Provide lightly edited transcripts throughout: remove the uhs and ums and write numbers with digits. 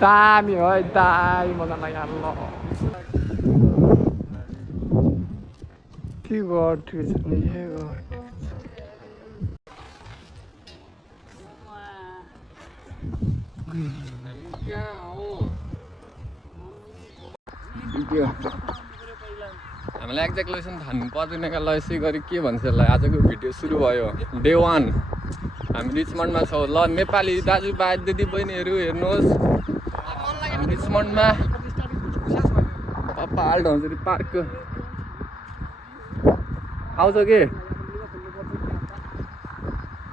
दामी हो है दामी मजा लाग्यो ल के गर्छु नि हामीलाई एक्ज्याक्ट लोकेसन थाहा पर्दैन क्या ल यसै गरी के भन्छ यसलाई आजको भिडियो सुरु भयो डे 1 हामी रिचमन्डमा छौँ ल नेपाली दाजुभाइ दिदी बहिनीहरू हेर्नुहोस् हामी रिचमन्डमा पाल्ट हुन्छ पार्क आउँछ के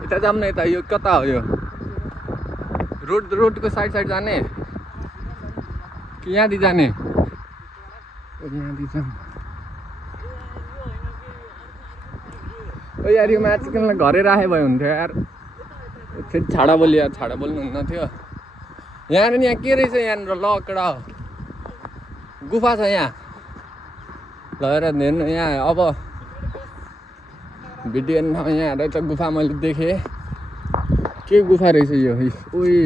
यता जाऊँ न यता यो कता हो यो रोडको साइड जाने कि यहाँदेखि जाने यहाँदेखि जाऊँ ओ यार यो म्याच किनलाई घरै राखे भयो हुन्थ्यो यार फेरि छाडा बोल्यो यार छाडा बोल्नु हुन्न थियो यहाँनिर यहाँ के रहेछ यहाँनिर ल कडा गुफा छ यहाँ लगेर हेर्नु यहाँ अब भिडियो ठाउँ यहाँ रहेछ गुफा मैले देखेँ के गुफा रहेछ यो उही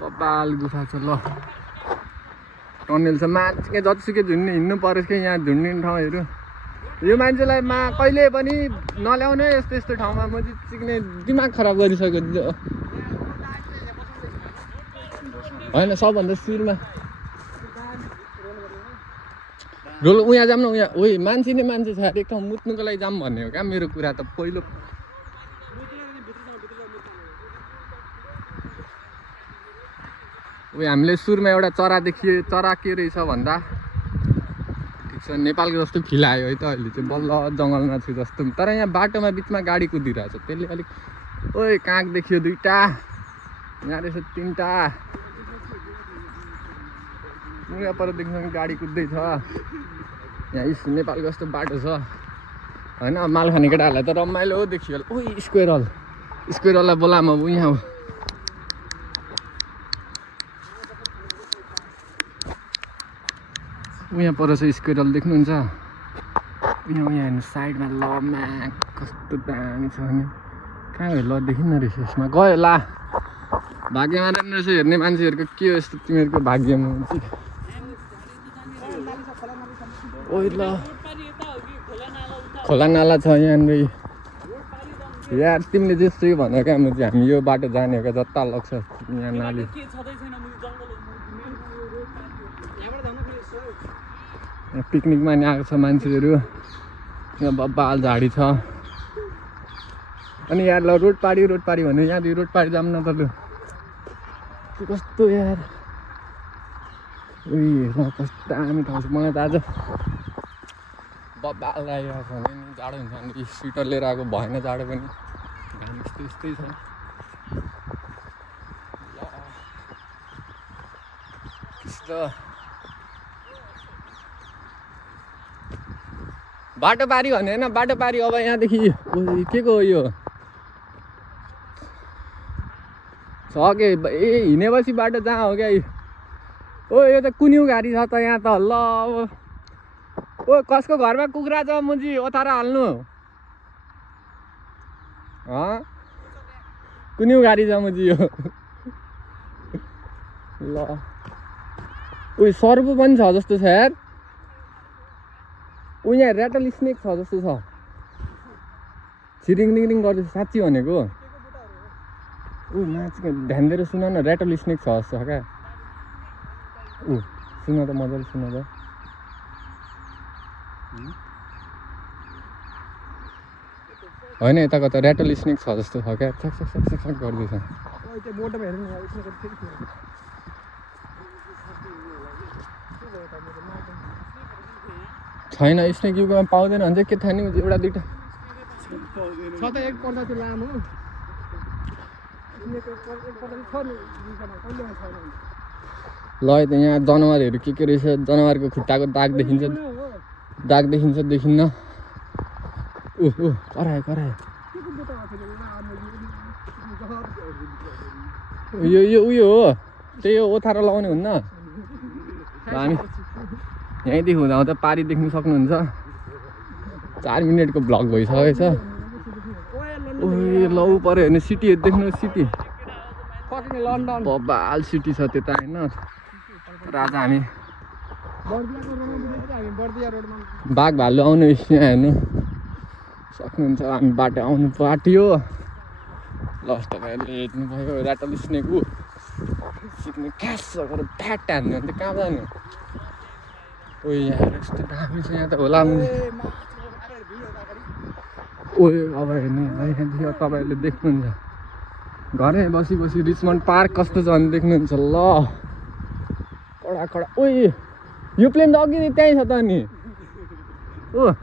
बबाल गुफा छ ल टनेल छ मान्छे जतिसुकै झुन्ने हिँड्नु पऱ्यो कि यहाँ झुन्ने ठाउँहरू यो मान्छेलाई कहिले पनि नल्याउनु यस्तो यस्तो ठाउँमा म चाहिँ सिक्ने दिमाग खराब गरिसक्यो होइन सबभन्दा सुरुमा रोल उहाँ जाऊँ न उहाँ उही मान्छे नै मान्छे छ एक ठाउँ मुत्नुको लागि जाऊँ भन्ने हो क्या मेरो कुरा त पहिलो उयो हामीले सुरुमा एउटा चरा देखिए चरा के रहेछ भन्दा ठिक छ नेपालको जस्तो फिल आयो है त अहिले चाहिँ बल्ल जङ्गलमा छु जस्तो तर यहाँ बाटोमा बिचमा गाडी कुदिरहेछ त्यसले अलिक ओइ काग देखियो 2टा यहाँ रहेछ 3टा यहाँ परदेखि गाडी कुद्दैछ यहाँ नेपालको जस्तो बाटो छ होइन माल खाने केटाहरूलाई त रमाइलो हो देखियो ओइ स्क्वेरललाई बोला म यहाँ हो यहाँ पर चाहिँ स्क्वेरल देख्नुहुन्छ यहाँ हेर्नु साइडमा ल म्याक कस्तो दामी छ भने कहाँ गयो ल देखिन्न रहेछ यसमा गयो ला भाग्यमा रहेछ हेर्ने मान्छेहरूको के हो यस्तो तिमीहरूको भाग्यमा ओइ ल खोला नाला छ यहाँनिर यार तिमीले जस्तै भन क्या म चाहिँ हामी यो बाटो जाने हो क्या जता लाग्छ यहाँ नाली यहाँ पिकनिकमा नि आएको छ मान्छेहरू यहाँ बब्बाल झाडी छ अनि यार ल रोड पाडी भन्यो यहाँदेखि रोड पाडी जाऊँ न त लु कस्तो यार उयो कस्तो दामी ठाउँ छ मलाई त आज बब्बाल लागेको छ भने नि जाडो हुन्छ अनि स्वेटर लिएर आएको भएन जाडो पनि घाम यस्तै छ त्यस्तो बाटो पारी भन्यो होइन बाटो पारी अब यहाँदेखि के को यो छ के ए हिँडेपछि बाटो जहाँ हो क्या ओ यो त कुन्यु गाडी छ त यहाँ त ल ओ कसको घरमा कुखुरा छ मुजी ओथारा हाल्नु कुन्यु गाडी छ मुजी यो ल उयो सर्पो पनि छ जस्तो छ यार ऊ यहाँ ऱ्याटल स्नेक छ जस्तो छ छिरिङ गर्दैछ साँच्ची भनेको ऊ नाच ध्यान दिएर सुन न ऱ्याटल स्नेक छ जस्तो छ क्या ऊ सुन त मजाले सुन त होइन यता कता ऱ्याटल स्नेक छ जस्तो छ क्या छक गर्दैछ छैन स्नेक युगमा पाउँदैन भने चाहिँ के थाहा नि एउटा 2टा छ त एक प्रजाति लामो ल त यहाँ जनावरहरू के रहेछ जनावरको खुट्टाको दाग देखिन्छ देखिन्न करायो यो उयो हो त्यही हो ओथारा लगाउने हुन्न हामी यहीँदेखि हुँदा पारी देख्नु सक्नुहुन्छ 4 मिनटको ब्लग भइसकेछ। ओए लौ पर्यो भने सिटी देख्नु सिटी लन्डन बबाल सिटी छ त्यता होइन। तर आज हामी बाघ भालु आउनु यहाँ हेर्नु सक्नुहुन्छ। हामी बाटो आउनु पाट्यो ल तपाईँहरूले हेर्नुभयो राटल स्नेकु सिक्ने क्यास गरेर फ्याट हान्नु अन्त कहाँ जानु। ओ यहाँ यस्तो दामी छ यहाँ त होला मुनि। ओए अब हेर्नु यहाँ तपाईँहरूले देख्नुहुन्छ घरै बसी बसी रिचमन्ड पार्क कस्तो छ भने देख्नुहुन्छ ल कडा कडा। ओए यो प्लेन त अघि त्यहीँ छ त नि। ओ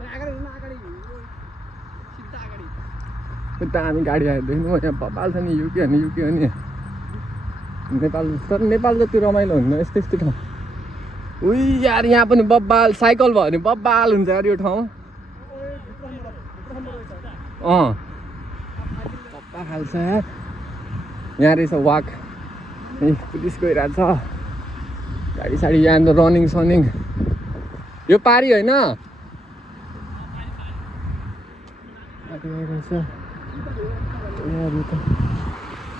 दामी गाडी आयो देख्नु यहाँ बबाल छ नि युके हो नि नेपाल। तर नेपाल जति रमाइलो हुन्न यस्तो यस्तो ठाउँ। उही यार यहाँ पनि बब्बाल साइकल भयो भने बब्बाल हुन्छ यार यो ठाउँ। बब्बा खाल्छ यार। यहाँ रहेछ वाक पुलिस गइरहेछ गाडी साडी यहाँ त रनिङ सनिङ। यो पारी होइन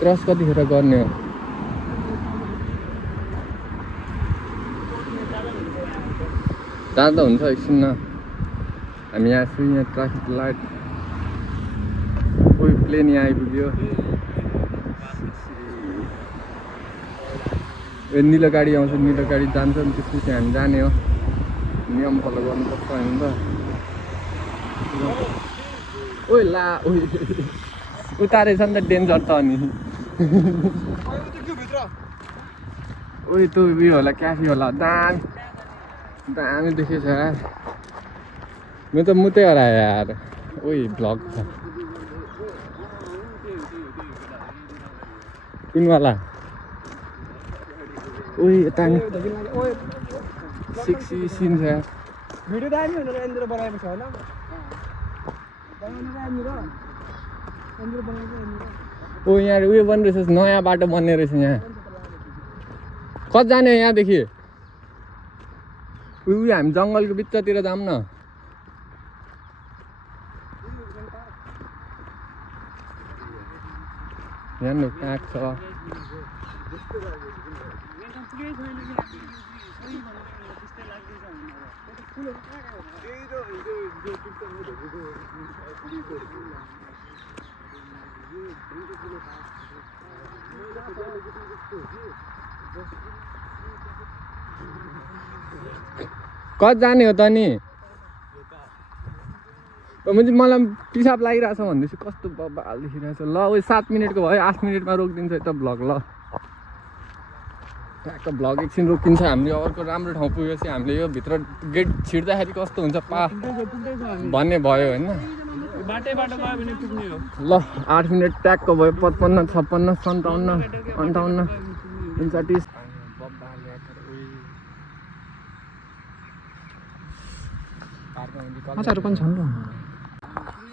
क्रस कतिखेर गर्ने हो। जाँदा हुन्छ एकछिन हामी यहाँ छु। यहाँ ट्राफिक लाइट कोही प्लेन यहाँ आइपुग्यो। ए निलो गाडी आउँछ निलो गाडी जान्छ नि त्यसपछि हामी जाने हो। नियम फलो गर्नुपर्छ होइन त। ओइ ला ओइ उता रहेछ नि त डेन्जर त अनि। ओइ त्यो उयो होला क्याफे होला दामी दामी देखेछ यार। म त मुतै हरायो यार। ओइ भ्लग छ कुनवाला। ओइ यता नि सेक्सी सिन छ यार। भिडियो दामी हुन्छ यहाँनिर बनाएको छ होइन ओ यहाँ उयो बनिरहेछ नयाँ बाटो बन्ने रहेछ यहाँ। कति जाने यहाँदेखि उयो हामी जङ्गलको बिचतिर जाऊँ न। यहाँ काग छ कति जाने हो त नि। म्हणजे मलाई पिसाब लागिरहेछ भन्दैछु कस्तो बबाल देखिरहेछ। ल उयो 7 मिनटको भयो 8 मिनटमा रोकिदिन्छ यता भ्लग। ल ट्याक्क भ्लग एकछिन रोकिन्छ। हामीले अर्को राम्रो ठाउँ पुगेपछि हामीले यो भित्र गेट छिर्दाखेरि कस्तो हुन्छ भन्ने भयो होइन। ल 8 मिनट ट्याक्क भयो 55 56 57 58 59। माछाहरू पनि छन्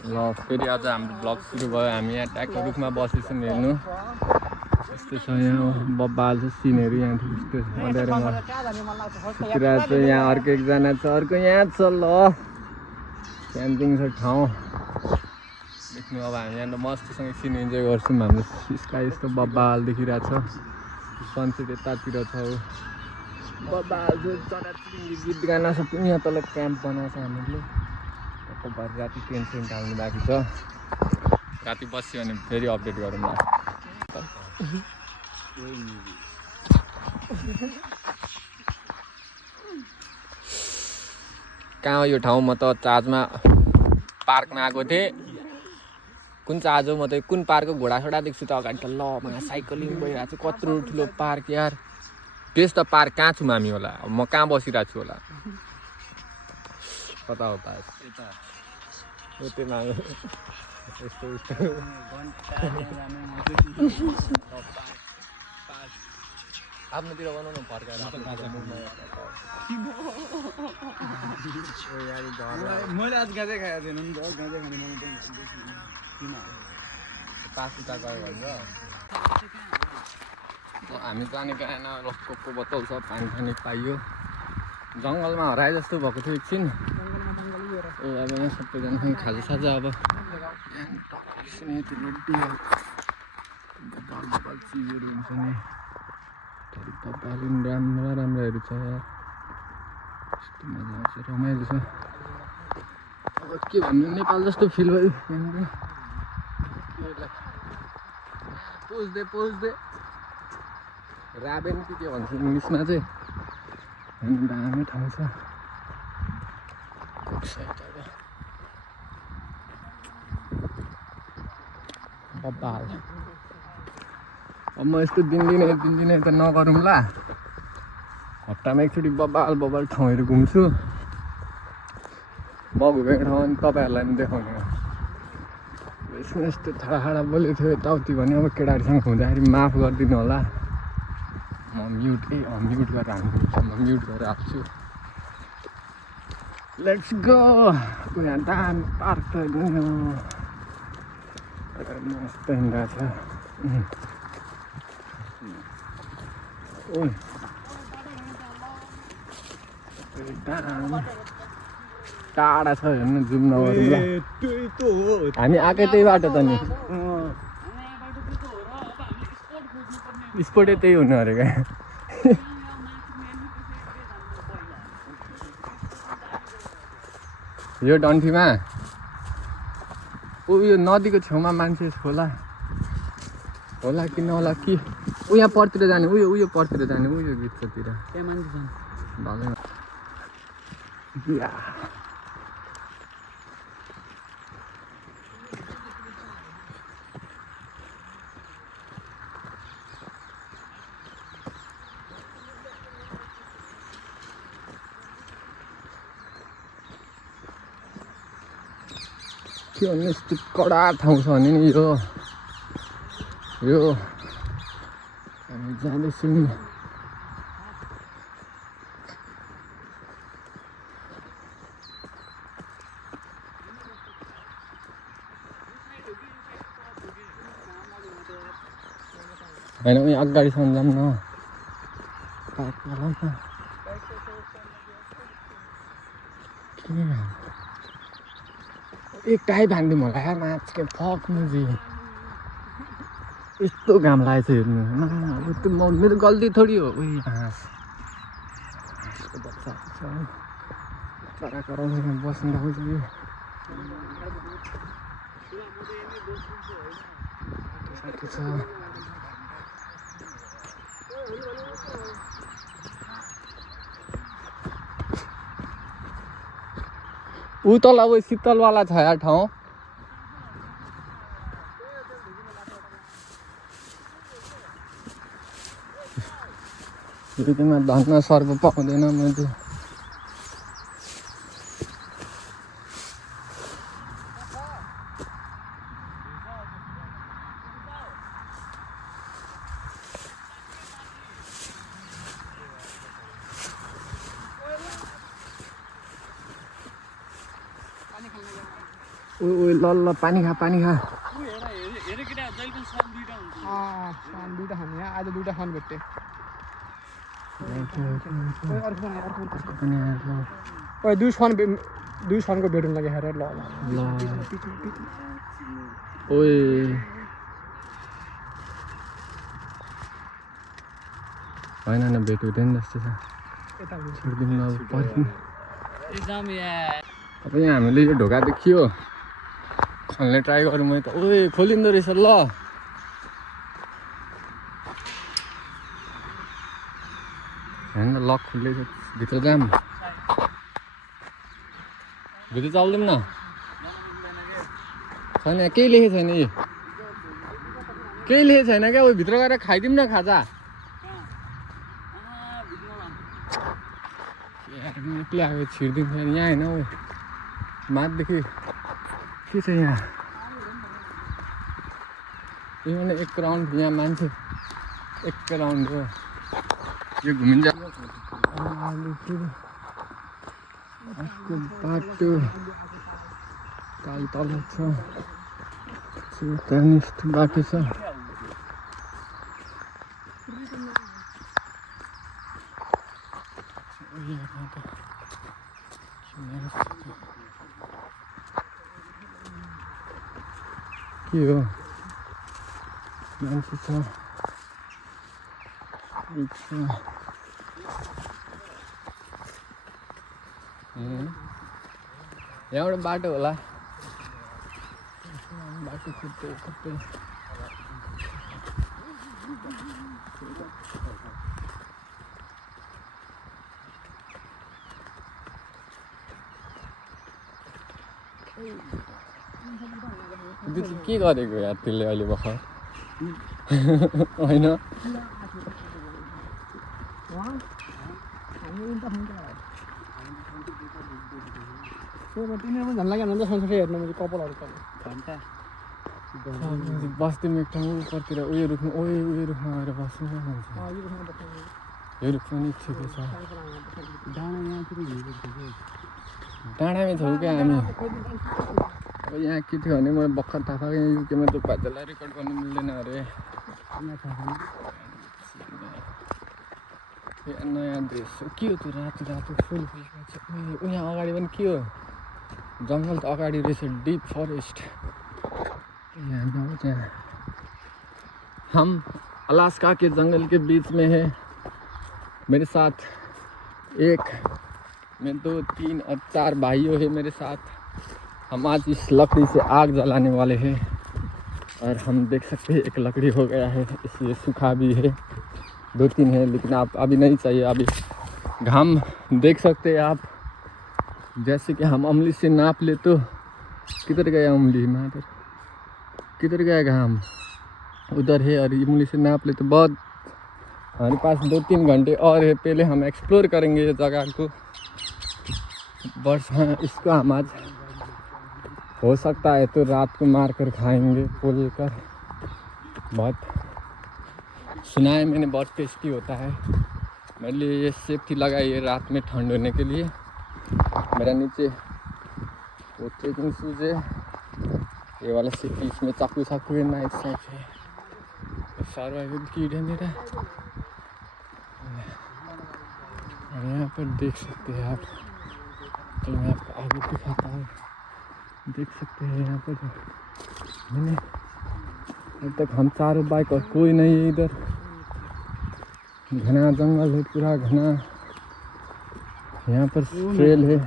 ल फेरि आज हाम्रो ब्लग सुरु भयो। हामी यहाँ ट्याक्क रुखमा बसेछौँ हेर्नु यस्तो छ यहाँ बब्बाल छ सिनहरू यहाँ यस्तो अँध्यारोमा छ। यहाँ अर्को एकजना छ अर्को यहाँ छ। ल क्याम्पिङ छ ठाउँ देख्नु। अब हामी यहाँ मस्तसँग सिन इन्जोय गर्छौँ। हाम्रो स्काई यस्तो बब्बाल देखिरहेछ। सनसेट यतातिर छ बब्बाल चराचुरुङ्गी गीत गाना सब यहाँ तल क्याम्प बनाएको छ हामीले। भरे राति टेन्ट सेन्ट हाल्नु बाँकी छ। राति बस्यो भने फेरि अपडेट गरौँ न। कहाँ हो यो ठाउँ। म त चार्जमा पार्कमा आएको थिएँ। कुन चार्ज हो म त कुन पार्कको घोडासोडा देख्छु त अगाडि त। ल मलाई साइक्लिङ भइरहेको छ कत्रो ठुलो पार्क यार। त्यस त पार्क कहाँ छु हामी होला। म कहाँ बसिरहेको छु होला कता हो पार्क यस्तो आफ्नोतिर बनाउनु फर्काएर मैले आज गाँजा खाएको थिएन नि त। गाँजा खाने मलाई पासुता गयो भनेर हामी जाने गएन। रक्कोको बोतल छ पानी खाने पाइयो। जङ्गलमा हराए जस्तो भएको थियो एकछिन। अब यहाँ सबैजना खाजासाजा अब यहाँनिर त्यो रोटी बबाल चिजहरू हुन्छ नि बबाल राम्रा राम्राहरू छ यार यस्तो मजा आउँछ रमाइलो छ अब के भन्नु नेपाल जस्तो फिल भयो यहाँनिर पोज्दै राबेन कि के भन्छ इङ्ग्लिसमा चाहिँ अनि दामी ठाउँ छ बबाल अब म यस्तो दिनदिनै त नगरौँला हप्तामा एकचोटि बबाल ठाउँहरू घुम्छु म घुमेको ठाउँ अनि तपाईँहरूलाई पनि देखाउने यसमा यस्तो छाडा बोलेको थियो यताउति भने अब केटाहरूसँग हुँदाखेरि माफ गरिदिनु होला म म्युट गरेर हाल्छु म म्युट गरेर हाल्छु लेट्स गो यहाँ दामी पार्क त मस्त हिँडिरहेको छ दामी टाढा छ हेर्नु जुम नगरौँ हामी आएकै त्यही बाटो त नि स्पोर्टै त्यही हुनु अरे क्या यो डन्ठीमा यो नदीको छेउमा मान्छे होला कि नहोला कि यहाँ परतिर जाने उयो परतिर जाने उयो भित्रतिर त्यहाँ मान्छे छन् भलै के भन्नु यस्तो कडा ठाउँ छ भने नि यो हामी जाँदैछौँ होइन उयो अगाडिसम्म जाऊँ न बाइकमा लाउँ न एक टाइ भानिदिउँ होला यार माछ के फक्नु चाहिँ यस्तो घाम लागेको छ हेर्नु होइन त्यो मेरो गल्ती थोडी हो उयो हाँसको बच्चाहरू छ चरा कराउनु बस्नु लगाउँछ यो साथी छ ऊ तल अब शीतलवाला छ यार ठाउँ त्यतिमा धन्न सर्व पाउँदैन मैले ल पानी खा दुईटा खाने आज दुईटा खानु भेट्टे दुई सनको भेट्नु लागि हेरेर ल ओए होइन न भेट हुँदैन जस्तो छ छोडिदिनु अब पर्दैन अब यहाँ हामीले यो ढोका देखियो खोल्ने ट्राई गरौँ मैले त ओए खोलिँदो रहेछ ल होइन लक खुल्दैछ भित्र जाम भित्र चल्दैम न छैन केही लेखेको छैन यी केही लेखेको छैन क्या उयो भित्र गएर खाइदिउँ न खाजा एक्लै आएको छिर्दिन्छ यहाँ होइन उयो माथिदेखि के छ यहाँ यो भने एक राउन्ड यहाँ मान्छे एक राउन्ड हो यो घुमिन्छ बाटो काल तल छ बाटो छ के हो मान्छे छ यहाँबाट बाटो होला बाटो खुट्टै खुट्टै के गरेको यार त्यसले अहिले भर्खर होइन बस्दै एकठाउँ उपरतिर उयो रुखमा गएर बस्नु यो रुख पनि ठिकै छ डाँडामै छौँ क्या हामी अब यहाँ के थियो भने मलाई भर्खर थाहा पाएँ युकेमा त भाइलाई रेकर्ड गर्नु मिल्दैन अरे नयाँ देश के हो त्यो रातो रातो फुल यहाँ अगाडि पनि के हो जङ्गल त अगाडि रहेछ डिप फरेस्ट यहाँ हम अलास्का के जंगल के बीच में है मेरे साथ एक में 2 3 और 4 भाइयों है मेरे साथ हम आज इस लकड़ी से आग जलाने वाले हैं और हम देख सकते हैं एक लकड़ी हो गया है इसलिए सूखा भी है 2-3 है लेकिन आप अभी नहीं चाहिए अभी घाम देख सकते हैं आप जैसे कि हम उंगली से नाप ले तो किधर गया उंगली माधर किधर गया घाम उधर है और उंगली से नाप ले तो बहुत हमारे पास 2-3 घंटे और है पहले हम एक्सप्लोर करेंगे ये जगह को बस हाँ इसको हम आज हो सकता है तो रात को मार कर खाएंगे पोल कर बहुत सुना है मैंने बहुत टेस्टी होता है मेरे लिए ये सेफ्टी लगाई है रात में ठंड होने के लिए मेरा नीचे वो ट्रेकिंग शूज़ है ये वाला सेफ्टी इसमें चाकू है नाइफ साइफ है सर्वाइवल किट है मेरा और यहाँ पर देख सकते हैं आप तो मैं आपको आगे दिखाता हूँ देख सकते हैं यहाँ पर मैंने अब तक हम चारों बाइक और कोई नहीं है इधर घना जंगल है पूरा घना यहाँ पर ट्रेल है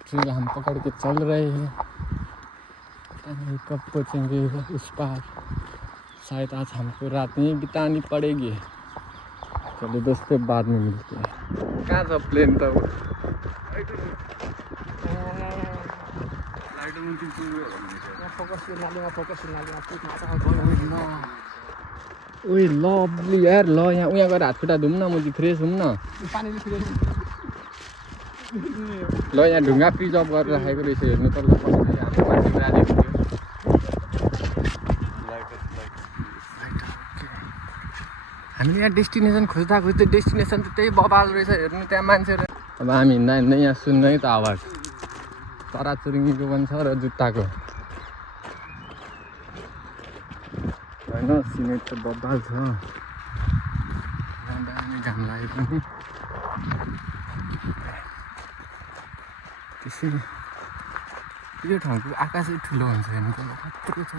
ट्रेल हम पकड़ के चल रहे हैं पता नहीं कब पहुँचेंगे उस पार शायद आज हमको रात में बितानी पड़ेगी चलो दोस्तों बाद में मिलते हैं कहाँ था प्लेन था वो ओए लभली यार ल यहाँ उहाँ गएर हात खुट्टा धुम न म चाहिँ फ्रेस हुम न ल यहाँ ढुङ्गा प्रिजर्भ गरेर राखेको रहेछ हेर्नु त ल हामीले यहाँ डेस्टिनेसन खोज्दा खोज्दै डेस्टिनेसन त त्यही बबाल रहेछ हेर्नु त्यहाँ मान्छेहरू अब हामी हिँड्दा हिँड्दै यहाँ सुन्नु है त आवाज चराचुरुङ्गीको पनि छ र जुत्ताको होइन सिमेन्ट त बबाल छ दामी घाम लागेको पनि त्यसरी यो ठाउँको आकाशै ठुलो हुन्छ हेर्नु कत्रो छ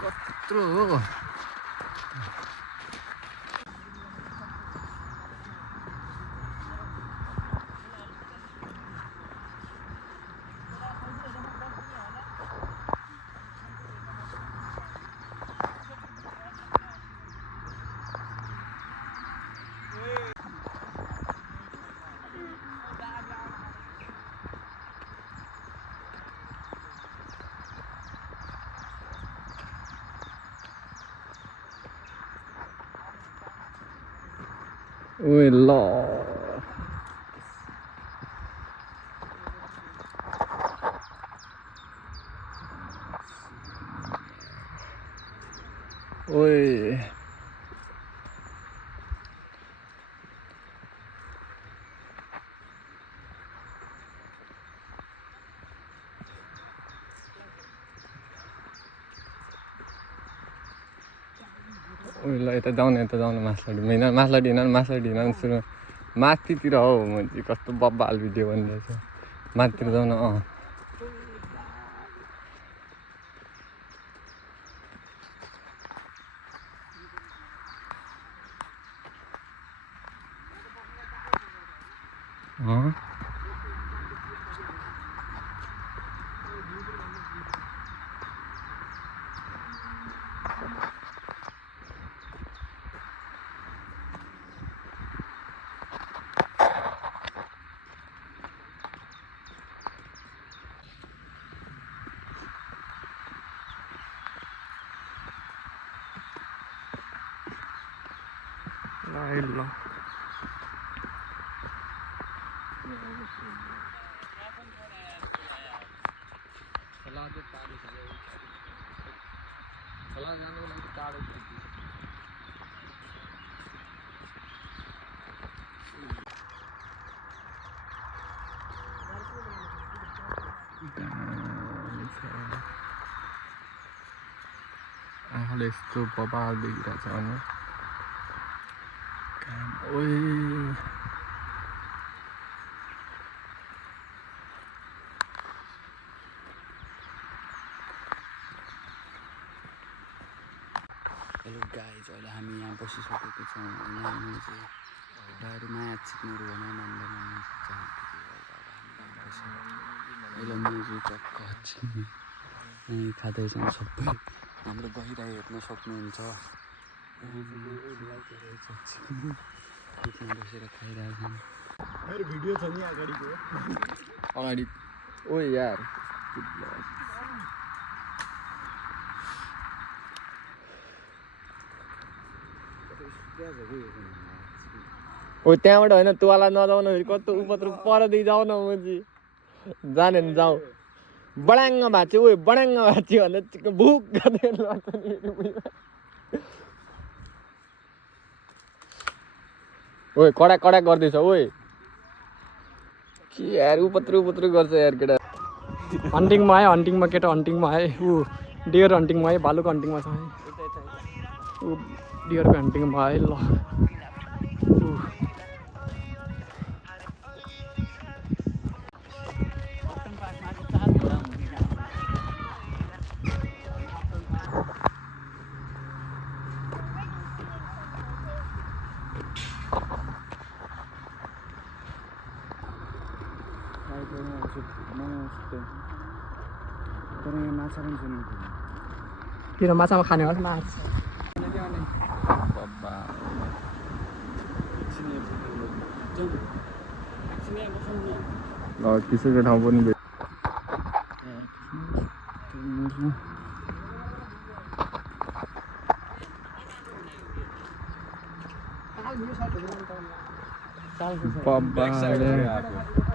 कत्रो हो ओए ल ओए ल यता जाउँ मासलाडी होइन मासलाडी हिँड्न सुरु माथितिर हौ म चाहिँ कस्तो बब्बाल भिडियो बनिरहेछ माथितिर जाउँ न ल आँखाले यस्तो बबाल देखिरहेको छ होइन हेलो गाइज, अहिले हामी यहाँ बसिसकेको छौँ। यहाँ चाहिँ डायरी माया चिक्नुहरू भनौँ मान्दैन अहिले म्युजिक टक्क यहीँ खाँदैछौँ सबै। हाम्रो गहिरा हेर्न सक्नुहुन्छ। बसेर खाइरहेछौँ। मेरो भिडियो छ नि अगाडिको अगाडि ओ यार ओ त्यहाँबाट होइन तँलाई नजाउन फेरि कस्तो उपत्र परदेखि जाऊ न मुजी जाने भने जाऊ बडाङ्ग भाँच्यो ओ बडाङ्ग भाँच्यो भन्दा भुक गर्दै लड्छ नि ओए कडा कडा गर्दैछ ओए के यार उपत्र गर्छ यार केटा हन्टिङमा आयो हन्टिङमा केटा हन्टिङमा आयो ऊ डियर हन्टिङमा आयो भालुको हन्टिङमा छ है ऊ डियरको हन्टिङमा आयो ल तर यहाँ माछा पनि छैन। किन माछामा खाने हो माछ किसिमको ठाउँ पनि बाबा